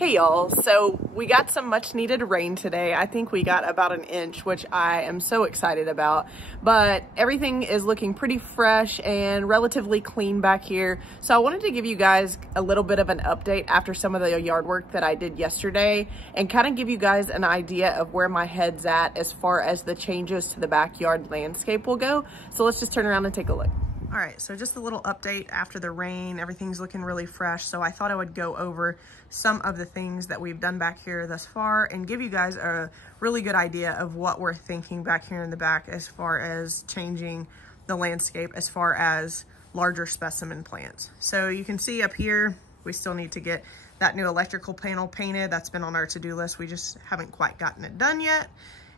Hey y'all, so we got some much needed rain today. I think we got about an inch, which I am so excited about, but everything is looking pretty fresh and relatively clean back here. So I wanted to give you guys a little bit of an update after some of the yard work that I did yesterday and kind of give you guys an idea of where my head's at as far as the changes to the backyard landscape will go. So let's just turn around and take a look. All right, so just a little update after the rain. Everything's looking really fresh, so I thought I would go over some of the things that we've done back here thus far and give you guys a really good idea of what we're thinking back here in the back as far as changing the landscape as far as larger specimen plants. So you can see up here, we still need to get that new electrical panel painted. That's been on our to-do list. We just haven't quite gotten it done yet.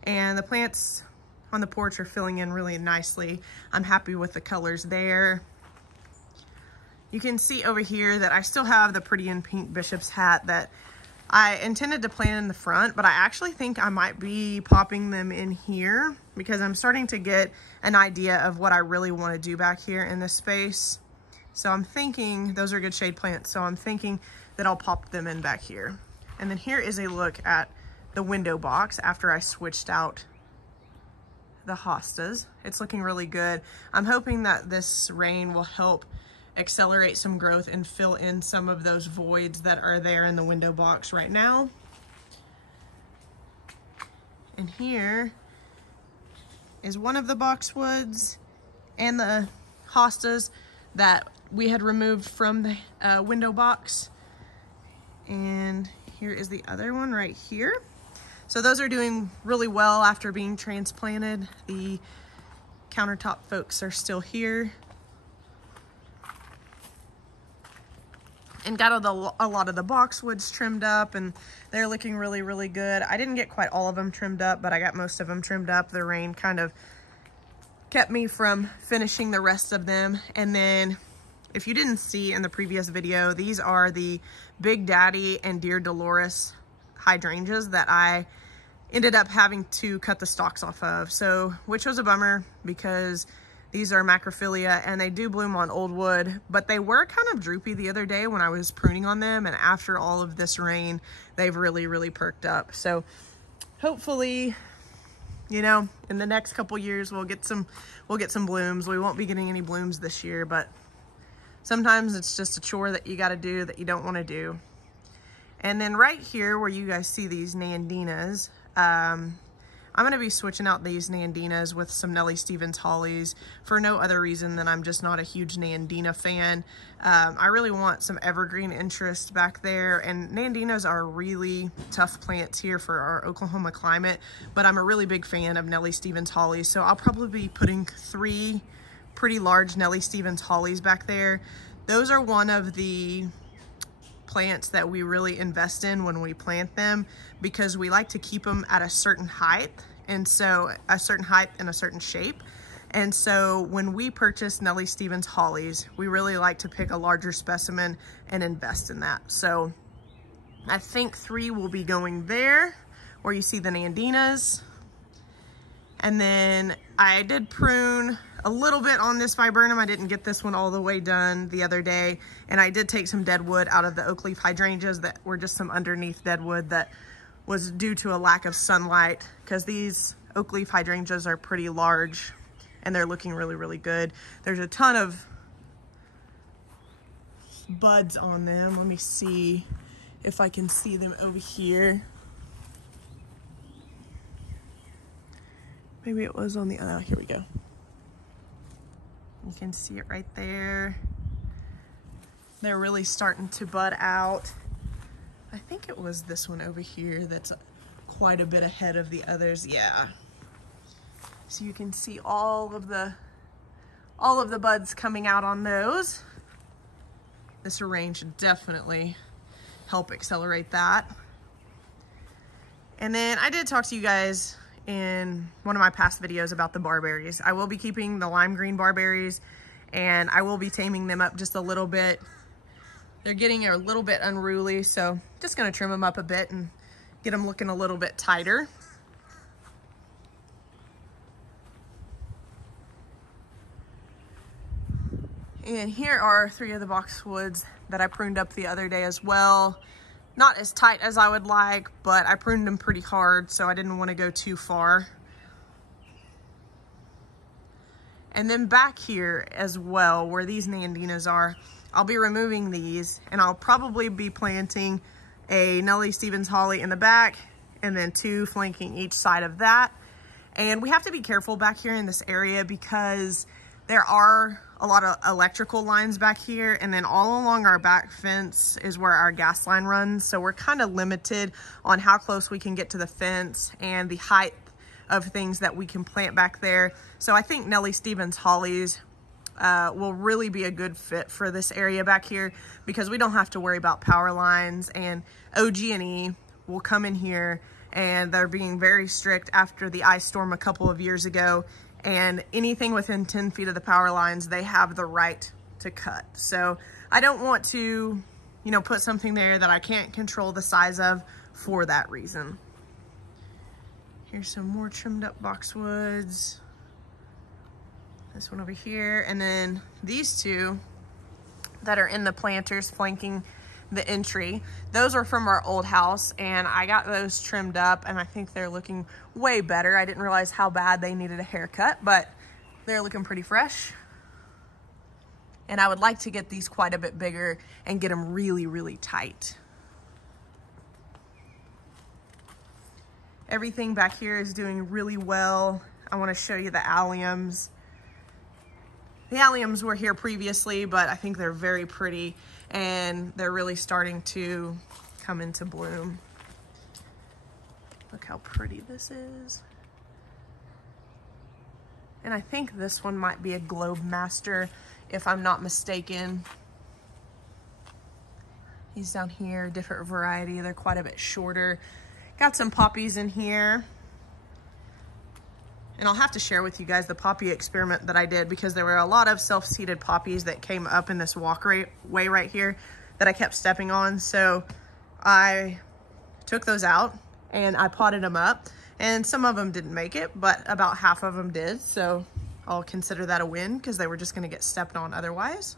And the plants on the porch are filling in really nicely. I'm happy with the colors there. You can see over here that I still have the pretty in pink bishop's hat that I intended to plant in the front, but I actually think I might be popping them in here because I'm starting to get an idea of what I really want to do back here in this space. So I'm thinking, those are good shade plants, so I'm thinking that I'll pop them in back here. And then here is a look at the window box after I switched out the hostas. It's looking really good. I'm hoping that this rain will help accelerate some growth and fill in some of those voids that are there in the window box right now. And here is one of the boxwoods and the hostas that we had removed from the window box. And here is the other one right here. So those are doing really well after being transplanted. The countertop folks are still here. And got a lot of the boxwoods trimmed up and they're looking really, really good. I didn't get quite all of them trimmed up, but I got most of them trimmed up. The rain kind of kept me from finishing the rest of them. And then if you didn't see in the previous video, these are the Big Daddy and Dear Dolores hydrangeas that I ended up having to cut the stalks off of. So, which was a bummer because these are macrophylla and they do bloom on old wood, but they were kind of droopy the other day when I was pruning on them. And after all of this rain, they've really, really perked up. So hopefully, you know, in the next couple years, we'll get some blooms. We won't be getting any blooms this year, but sometimes it's just a chore that you got to do that you don't want to do. And then right here where you guys see these nandinas, I'm going to be switching out these nandinas with some Nellie Stevens hollies for no other reason than I'm just not a huge nandina fan. I really want some evergreen interest back there, and nandinas are really tough plants here for our Oklahoma climate, but I'm a really big fan of Nellie Stevens hollies, so I'll probably be putting 3 pretty large Nellie Stevens hollies back there. Those are one of the plants that we really invest in when we plant them because we like to keep them at a certain height, and so a certain height and a certain shape. And so when we purchase Nellie Stevens hollies, we really like to pick a larger specimen and invest in that. So I think 3 will be going there where you see the nandinas. And then I did prune a little bit on this viburnum. I didn't get this one all the way done the other day. And I did take some dead wood out of the oak leaf hydrangeas that were just some underneath dead wood that was due to a lack of sunlight, because these oak leaf hydrangeas are pretty large and they're looking really, really good. There's a ton of buds on them. Let me see if I can see them over here. Maybe it was on the, here we go. You can see it right there. They're really starting to bud out. I think it was this one over here that's quite a bit ahead of the others. Yeah. So you can see all of the buds coming out on those. This rain should definitely help accelerate that. And then I did talk to you guys in one of my past videos about the barberries. I will be keeping the lime green barberries and I will be taming them up just a little bit. They're getting a little bit unruly, so just gonna trim them up a bit and get them looking a little bit tighter. And here are 3 of the boxwoods that I pruned up the other day as well. Not as tight as I would like, but I pruned them pretty hard, so I didn't want to go too far. And then back here as well, where these Nandinas are, I'll be removing these, and I'll probably be planting a Nellie Stevens holly in the back, and then 2 flanking each side of that. And we have to be careful back here in this area because there are a lot of electrical lines back here, and then all along our back fence is where our gas line runs. So we're kind of limited on how close we can get to the fence and the height of things that we can plant back there. So I think Nellie Stevens hollies will really be a good fit for this area back here because we don't have to worry about power lines, and OG&E will come in here, and they're being very strict after the ice storm a couple of years ago, and anything within 10 feet of the power lines, they have the right to cut. So I don't want to, you know, put something there that I can't control the size of for that reason. Here's some more trimmed up boxwoods. This one over here, and then these 2 that are in the planters flanking the entry. Those are from our old house, and I got those trimmed up, and I think they're looking way better. I didn't realize how bad they needed a haircut, but they're looking pretty fresh. And I would like to get these quite a bit bigger and get them really, really tight. Everything back here is doing really well. I want to show you the alliums. The alliums were here previously, but I think they're very pretty, and they're really starting to come into bloom. Look how pretty this is. And I think this one might be a Globe Master, if I'm not mistaken. These down here, different variety. They're quite a bit shorter. Got some poppies in here. And I'll have to share with you guys the poppy experiment that I did, because there were a lot of self-seeded poppies that came up in this walkway right here that I kept stepping on. So I took those out and I potted them up, and some of them didn't make it, but about half of them did. So I'll consider that a win because they were just going to get stepped on otherwise.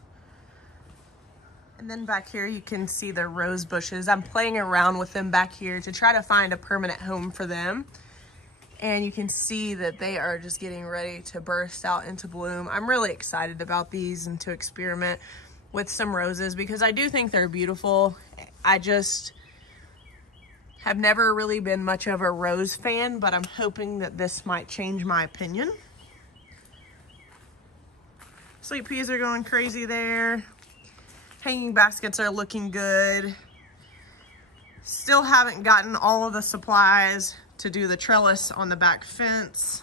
And then back here you can see the rose bushes. I'm playing around with them back here to try to find a permanent home for them. And you can see that they are just getting ready to burst out into bloom. I'm really excited about these and to experiment with some roses because I do think they're beautiful. I just have never really been much of a rose fan, but I'm hoping that this might change my opinion. Sweet peas are going crazy there. Hanging baskets are looking good. Still haven't gotten all of the supplies to do the trellis on the back fence.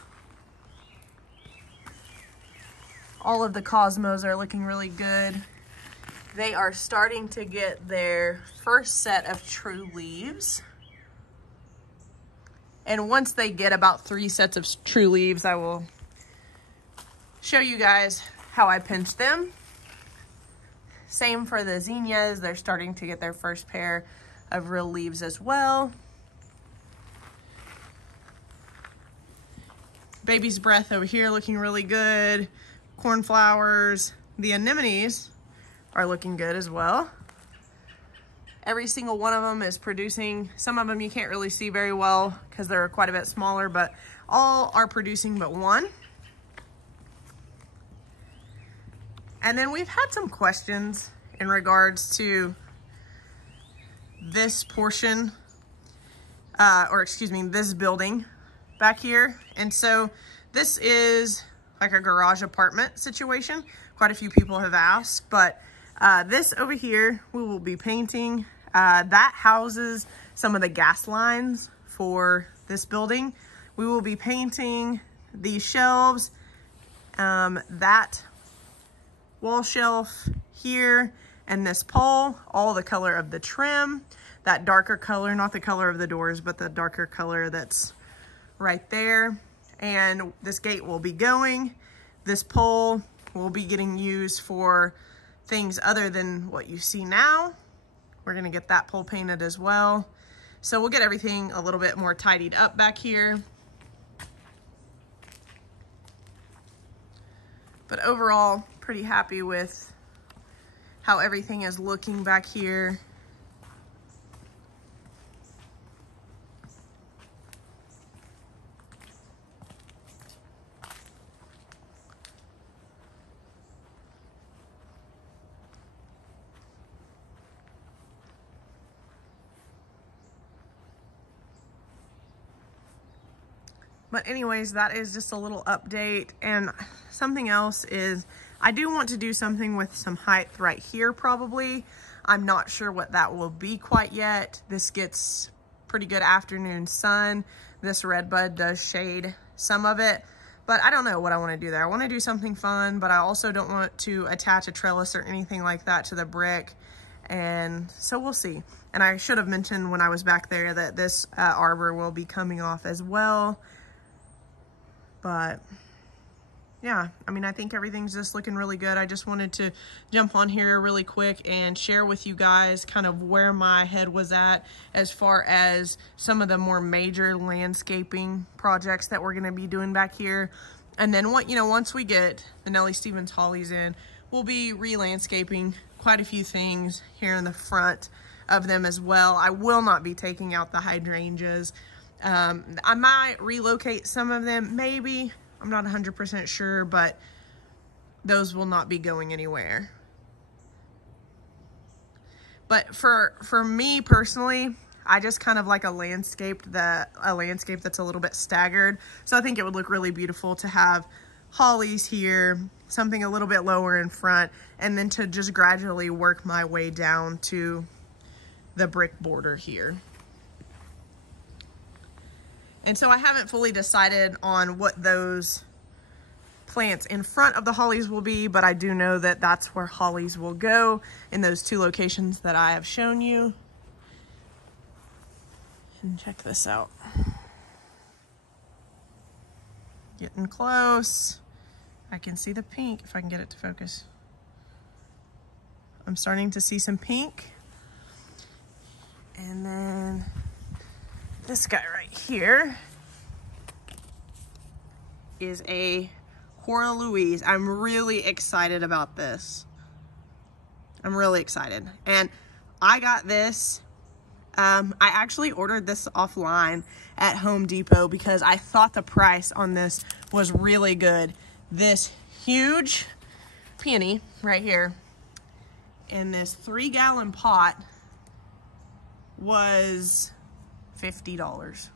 All of the cosmos are looking really good. They are starting to get their first set of true leaves. And once they get about 3 sets of true leaves, I will show you guys how I pinch them. Same for the zinnias. They're starting to get their first pair of real leaves as well. Baby's breath over here looking really good. Cornflowers. The anemones are looking good as well. Every single one of them is producing. Some of them you can't really see very well because they're quite a bit smaller, but all are producing but one. And then we've had some questions in regards to this portion, this building back here. And so this is like a garage apartment situation. Quite a few people have asked, but this over here, we will be painting. That houses some of the gas lines for this building. We will be painting these shelves, that wall shelf here, and this pole, all the color of the trim, that darker color, not the color of the doors, but the darker color that's right there. And this gate will be going. This pole will be getting used for things other than what you see now. We're gonna get that pole painted as well. So we'll get everything a little bit more tidied up back here. But overall, pretty happy with how everything is looking back here. But anyways, that is just a little update. And something else is I do want to do something with some height right here probably. I'm not sure what that will be quite yet. This gets pretty good afternoon sun. This red bud does shade some of it, but I don't know what I want to do there. I want to do something fun, but I also don't want to attach a trellis or anything like that to the brick. And so we'll see. And I should have mentioned when I was back there that this arbor will be coming off as well. But yeah, I mean, I think everything's just looking really good. I just wanted to jump on here really quick and share with you guys kind of where my head was at as far as some of the more major landscaping projects that we're going to be doing back here. And then what, you know, once we get the Nellie Stevens hollies in, we'll be re-landscaping quite a few things here in the front of them as well. I will not be taking out the hydrangeas. I might relocate some of them, maybe. I'm not 100% sure, but those will not be going anywhere. But for me personally, I just kind of like a landscape that's a little bit staggered. So I think it would look really beautiful to have hollies here, something a little bit lower in front, and then to just gradually work my way down to the brick border here. And so I haven't fully decided on what those plants in front of the hollies will be, but I do know that that's where hollies will go in those two locations that I have shown you. And check this out. Getting close. I can see the pink if I can get it to focus. I'm starting to see some pink. And then this guy right here is a Cora Louise. I'm really excited about this. I'm really excited. And I got this, I actually ordered this offline at Home Depot because I thought the price on this was really good. This huge peony right here in this 3-gallon pot was $50.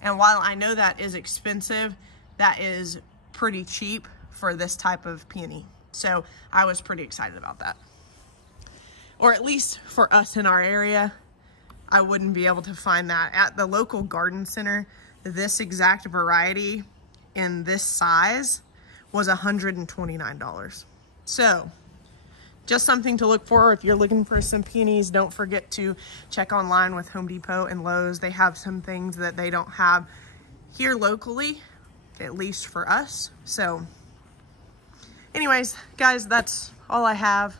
And while I know that is expensive, that is pretty cheap for this type of peony. So I was pretty excited about that. Or at least for us in our area, I wouldn't be able to find that at the local garden center. This exact variety in this size was $129. So just something to look for if you're looking for some peonies. Don't forget to check online with Home Depot and Lowe's. They have some things that they don't have here locally, at least for us. So anyways, guys, that's all I have.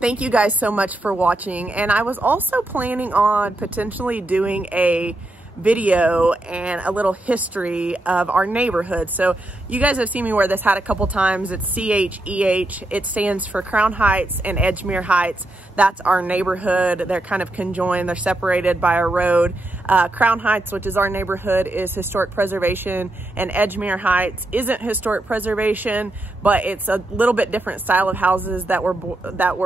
Thank you guys so much for watching. And I was also planning on potentially doing a video and a little history of our neighborhood. So you guys have seen me wear this hat a couple times. It's CHEH. It stands for Crown Heights and Edgemere Heights. That's our neighborhood. They're kind of conjoined. They're separated by a road. Crown Heights, which is our neighborhood, is historic preservation, and Edgemere Heights isn't historic preservation, but it's a little bit different style of houses that were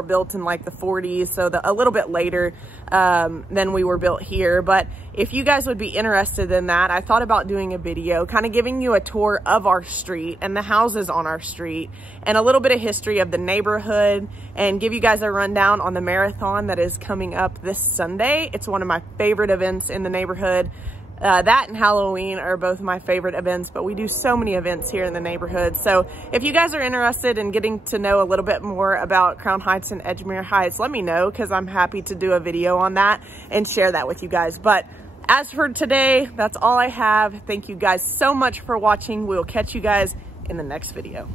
built in like the 40s, so a little bit later than we were built here. But if you guys would be interested in that, I thought about doing a video kind of giving you a tour of our street and the houses on our street and a little bit of history of the neighborhood, and give you guys a rundown on the marathon that is coming up this Sunday. It's one of my favorite events in the neighborhood. That and Halloween are both my favorite events, but we do so many events here in the neighborhood. So if you guys are interested in getting to know a little bit more about Crown Heights and Edgemere Heights, let me know, because I'm happy to do a video on that and share that with you guys. But as for today, that's all I have. Thank you guys so much for watching. We'll catch you guys in the next video.